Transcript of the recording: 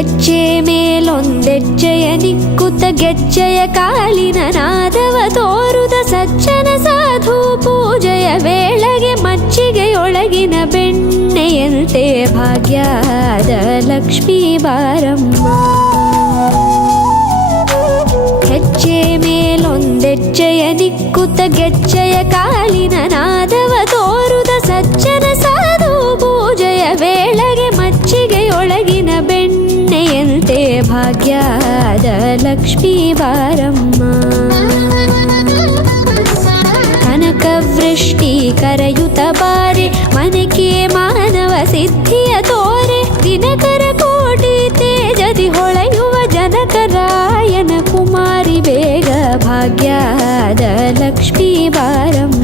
ಹೆಜ್ಜೆ ಮೇಲೊಂದೆಜ್ಜೆಯ ನಿಕ್ಕುತ್ತ ಗೆಜ್ಜೆಯ ಕಾಲಿನ ನಾದವ ತೋರುದ ಸಜ್ಜನ ಸಾಧು ಪೂಜೆಯ ವೇಳೆಗೆ ಮಜ್ಜಿಗೆಯೊಳಗಿನ ಬೆಣ್ಣೆಯಂತೆ ಭಾಗ್ಯದ ಲಕ್ಷ್ಮೀ ಬಾರಮ್ಮ. ಹೆಜ್ಜೆ ಮೇಲೊಂದೆಜ್ಜೆಯ ನಿಕ್ಕುತ್ತ ಗೆಜ್ಜೆಯ ಕಾಲಿನ ನಾದವ ತೋರುದ ಸಜ್ಜನ ಸಾಧು ಪೂಜೆಯ ವೇಳೆಗೆ ಮಜ್ಜಿಗೆಯೊಳಗಿನ ಬೆಣ್ಣೆಯಂತೆ ಭಾಗ್ಯದ ಲಕ್ಷ್ಮೀ ಬಾರಮ್ಮ. ಕನಕವೃಷ್ಟಿ ಕರೆಯುತ್ತ ಬಾರೆ ಮನಕೆ ಮಾನವ ಸಿದ್ಧಿಯ ತೋರೆ ದಿನಕರ ಕೋಟಿ ತೇಜದಿ ಹೊಳೆಯುವ ಜನಕರಾಯನ ಕುಮಾರಿ ಬೇಗ ಭಾಗ್ಯದ ಲಕ್ಷ್ಮೀ ಬಾರಮ್ಮ.